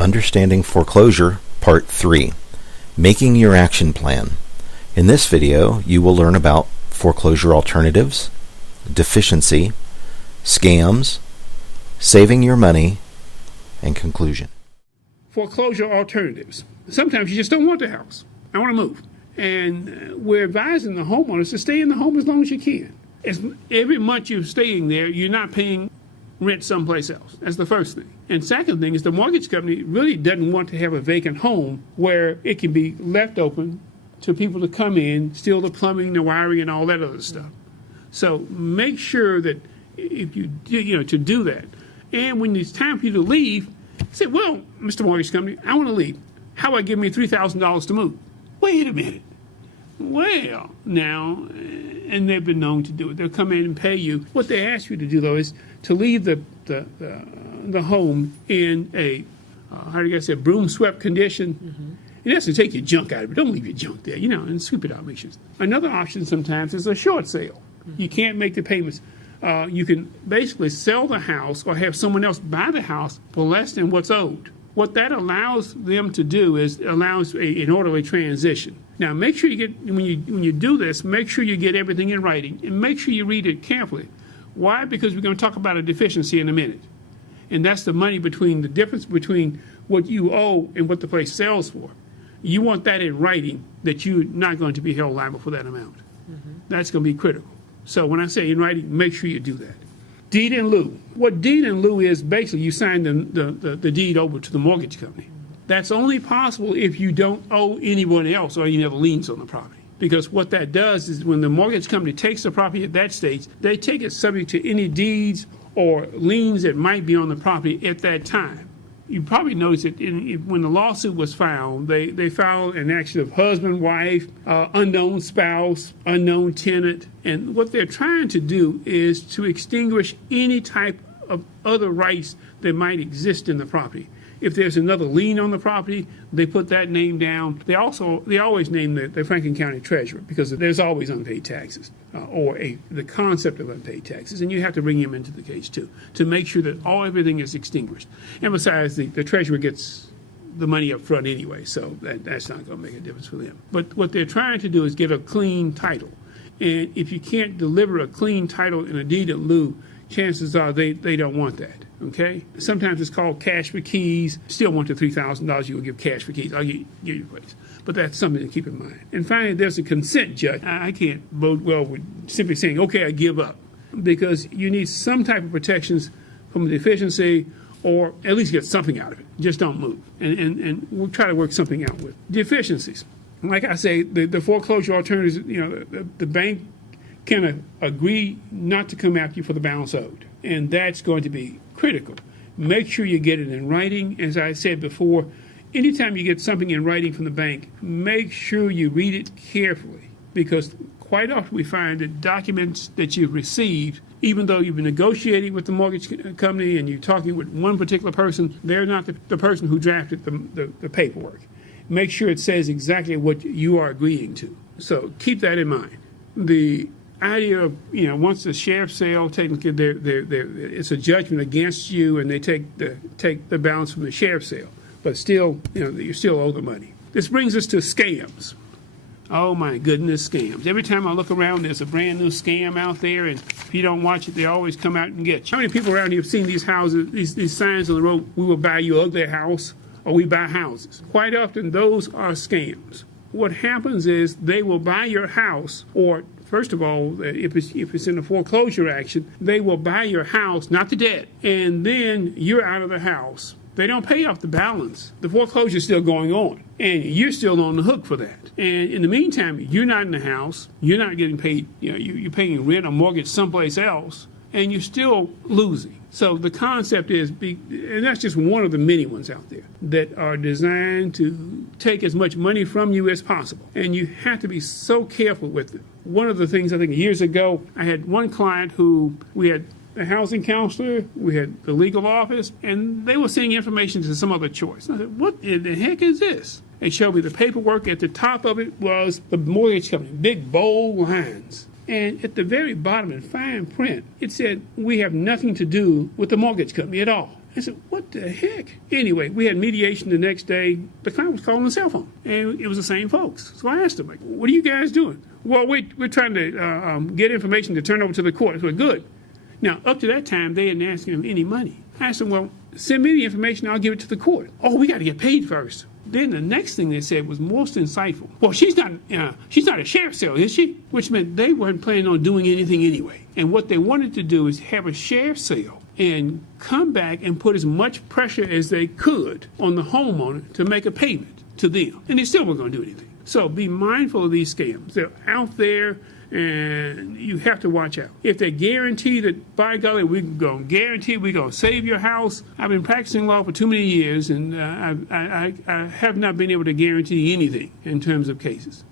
Understanding Foreclosure, Part 3, Making Your Action Plan. In this video, you will learn about foreclosure alternatives, deficiency, scams, saving your money, and conclusion. Foreclosure alternatives. Sometimes you just don't want the house. I want to move. And we're advising the homeowners to stay in the home as long as you can. Every month you're staying there, you're not paying rent someplace else. That's the first thing. And second thing is the mortgage company really doesn't want to have a vacant home where it can be left open to people to come in, steal the plumbing, the wiring, and all that other stuff. So make sure that if you to do that. And when it's time for you to leave, say, well, Mr. Mortgage Company, I want to leave. How about giving me $3,000 to move? Wait a minute. Well, now, and they've been known to do it. They'll come in and pay you. What they ask you to do, though, is to leave the home in a, broom swept condition. Mm-hmm. It has to take your junk out of it. Don't leave your junk there, and sweep it out. Make sure. Another option sometimes is a short sale. Mm-hmm. You can't make the payments. You can basically sell the house or have someone else buy the house for less than what's owed. What that allows them to do is allows an orderly transition. Now, make sure you get when you do this, make sure you get everything in writing and make sure you read it carefully. Why? Because we're going to talk about a deficiency in a minute, and that's the money between the difference between what you owe and what the place sells for. You want that in writing that you're not going to be held liable for that amount. Mm-hmm. That's going to be critical. So when I say in writing, make sure you do that. Deed in lieu. What deed in lieu is, basically you sign the deed over to the mortgage company. That's only possible if you don't owe anyone else or you have liens on the property. Because what that does is when the mortgage company takes the property at that stage, they take it subject to any deeds or liens that might be on the property at that time. You probably noticed that when the lawsuit was filed, they filed an action of husband, wife, unknown spouse, unknown tenant. And what they're trying to do is to extinguish any type of other rights that might exist in the property. If there's another lien on the property, they put that name down. They always name the Franklin County Treasurer because there's always unpaid taxes or the concept of unpaid taxes, and you have to bring him into the case too to make sure that everything is extinguished. And besides, the Treasurer gets the money up front anyway, so that's not going to make a difference for them. But what they're trying to do is get a clean title, and if you can't deliver a clean title in a deed in lieu, chances are they don't want that. Okay? Sometimes it's called cash for keys. Still want the $3,000 you will give cash for keys. I'll give you a place. But that's something to keep in mind. And finally, there's a consent judge. I can't vote well with simply saying, okay, I give up. Because you need some type of protections from a deficiency or at least get something out of it. Just don't move. And we'll try to work something out with deficiencies. Like I say, the foreclosure alternatives, the bank can agree not to come after you for the balance owed. And that's going to be critical. Make sure you get it in writing. As I said before, anytime you get something in writing from the bank, make sure you read it carefully because quite often we find that documents that you've received, even though you've been negotiating with the mortgage company and you're talking with one particular person, they're not the person who drafted the paperwork. Make sure it says exactly what you are agreeing to. So keep that in mind. The idea of, once the sheriff's sale, technically it's a judgment against you and they take the balance from the sheriff's sale. But still, you still owe the money. This brings us to scams. Oh my goodness, scams. Every time I look around, there's a brand new scam out there, and if you don't watch it, they always come out and get you. How many people around here have seen these houses, these signs on the road, we will buy you an ugly house, or we buy houses? Quite often, those are scams. What happens is they will buy your house, or first of all, if it's in a foreclosure action, they will buy your house, not the debt, and then you're out of the house. They don't pay off the balance. The foreclosure is still going on, and you're still on the hook for that. And in the meantime, you're not in the house. You're not getting paid. You're paying rent or mortgage someplace else, and you're still losing. So the concept is, and that's just one of the many ones out there that are designed to take as much money from you as possible. And you have to be so careful with it. One of the things I think years ago, I had one client who we had a housing counselor, we had the legal office, and they were sending information to some other choice. And I said, what in the heck is this? They showed me the paperwork. At the top of it was the mortgage company, big bold lines. And at the very bottom in fine print, it said, we have nothing to do with the mortgage company at all. I said, what what the heck? Anyway, we had mediation the next day. The client was calling the cell phone, and it was the same folks. So I asked them, like, what are you guys doing? Well, we're trying to get information to turn over to the court. I said, good. Now, up to that time, they hadn't asked him any money. I asked them, well, send me the information, I'll give it to the court. Oh, we got to get paid first. Then the next thing they said was most insightful. Well, she's not a sheriff's sale, is she? Which meant they weren't planning on doing anything anyway. And what they wanted to do is have a sheriff's sale and come back and put as much pressure as they could on the homeowner to make a payment to them. And they still weren't going to do anything. So be mindful of these scams. They're out there, and you have to watch out. If they guarantee that, by golly, we're going to save your house. I've been practicing law for too many years, and I have not been able to guarantee anything in terms of cases.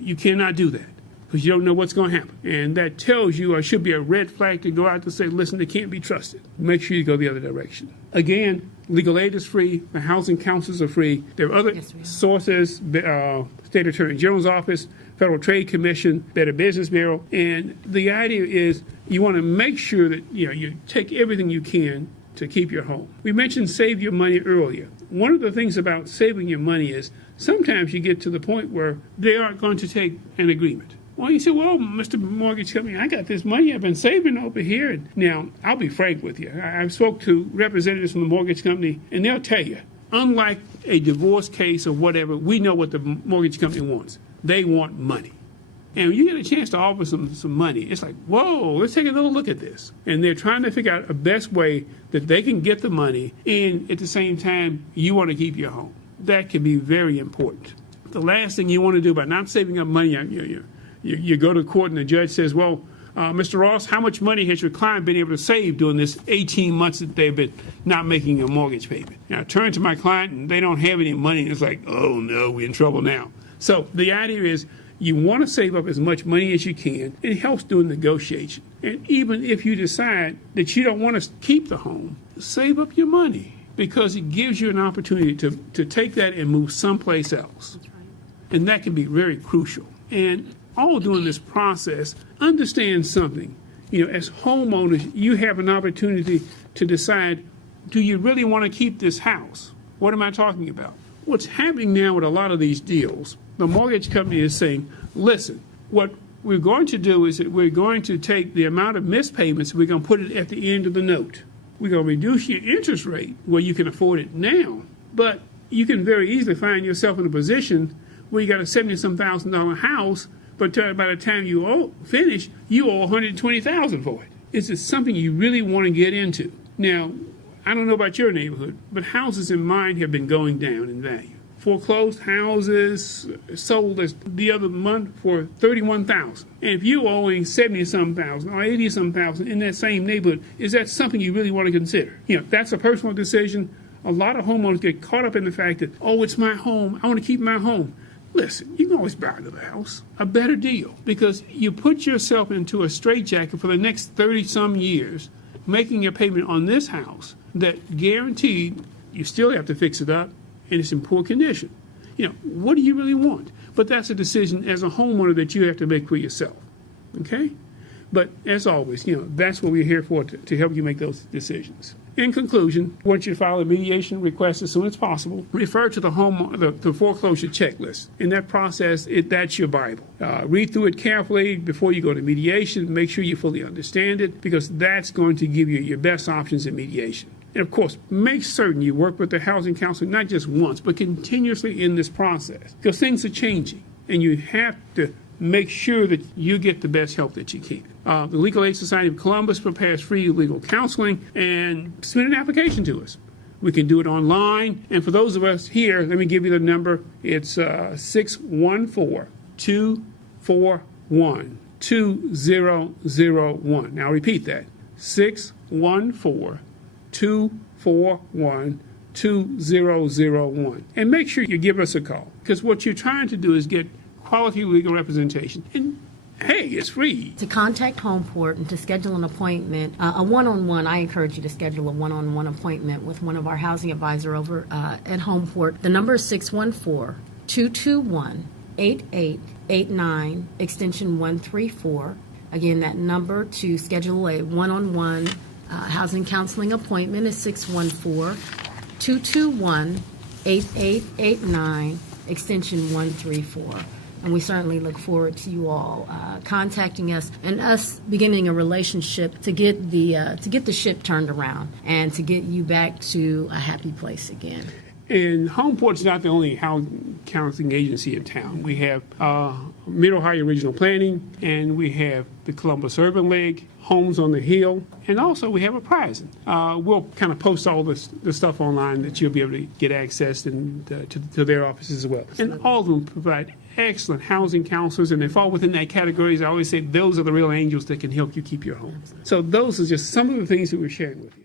You cannot do that because you don't know what's going to happen. And that tells you, or should be a red flag to go out to say, listen, they can't be trusted. Make sure you go the other direction. Again, legal aid is free. The housing counsels are free. There are other sources, State Attorney General's Office, Federal Trade Commission, Better Business Bureau. And the idea is you want to make sure that you take everything you can to keep your home. We mentioned save your money earlier. One of the things about saving your money is sometimes you get to the point where they aren't going to take an agreement. Well, you say, well, Mr. Mortgage Company, I got this money I've been saving over here. And now, I'll be frank with you. I've spoke to representatives from the mortgage company, and they'll tell you, unlike a divorce case or whatever, we know what the mortgage company wants. They want money. And when you get a chance to offer some money, it's like, whoa, let's take a little look at this. And they're trying to figure out a best way that they can get the money, and at the same time, you want to keep your home. That can be very important. The last thing you want to do by not saving up money, you go to court and the judge says, well, Mr. Ross, how much money has your client been able to save during this 18 months that they've been not making a mortgage payment? Now, I turn to my client and they don't have any money. And it's like, oh, no, we're in trouble now. So the idea is you want to save up as much money as you can. It helps doing negotiation. And even if you decide that you don't want to keep the home, save up your money because it gives you an opportunity to take that and move someplace else. That's right. And that can be very crucial. And all during this process, understand something. As homeowners, you have an opportunity to decide, do you really want to keep this house? What am I talking about? What's happening now with a lot of these deals, the mortgage company is saying, listen, what we're going to do is that we're going to take the amount of missed payments, we're going to put it at the end of the note. We're going to reduce your interest rate where you can afford it now, but you can very easily find yourself in a position where you got a $70,000 house, but by the time you finish, you owe $120,000 for it. Is it something you really want to get into? Now, I don't know about your neighborhood, but houses in mine have been going down in value. Foreclosed houses sold the other month for $31,000. And if you're owing $70-some thousand or $80-some thousand in that same neighborhood, is that something you really want to consider? That's a personal decision. A lot of homeowners get caught up in the fact that, oh, it's my home, I want to keep my home. Listen, you can always buy another house, a better deal, because you put yourself into a straitjacket for the next 30-some years, making a payment on this house that guaranteed you still have to fix it up and it's in poor condition. What do you really want? But that's a decision as a homeowner that you have to make for yourself, okay? But as always, that's what we're here for, to help you make those decisions. In conclusion, I want you to file a mediation request as soon as possible. Refer to the foreclosure checklist. In that process, that's your Bible. Read through it carefully before you go to mediation. Make sure you fully understand it, because that's going to give you your best options in mediation. And of course, make certain you work with the housing counselor not just once, but continuously in this process, because things are changing, and you have to make sure that you get the best help that you can. The Legal Aid Society of Columbus prepares free legal counseling, and submit an application to us. We can do it online. And for those of us here, let me give you the number. It's 614-241-2001. Now repeat that. 614-241-2001. And make sure you give us a call, because what you're trying to do is get quality legal representation. And hey, it's free. To contact Homeport and to schedule an appointment, a one-on-one, I encourage you to schedule a one-on-one appointment with one of our housing advisor over at Homeport. The number is 614-221-8889, extension 134. Again, that number to schedule a one-on-one housing counseling appointment is 614 221-8889, extension 134. And we certainly look forward to you all contacting us and us beginning a relationship to get the ship turned around and to get you back to a happy place again. And Homeport's not the only housing agency in town. We have Mid-Ohio Regional Planning, and we have the Columbus Urban League, Homes on the Hill, and also we have Uprising. We'll kind of post all the stuff online that you'll be able to get access and to their offices as well. And all of them provide excellent housing counselors, and they fall within that category. As I always say, those are the real angels that can help you keep your home. So those are just some of the things that we're sharing with you.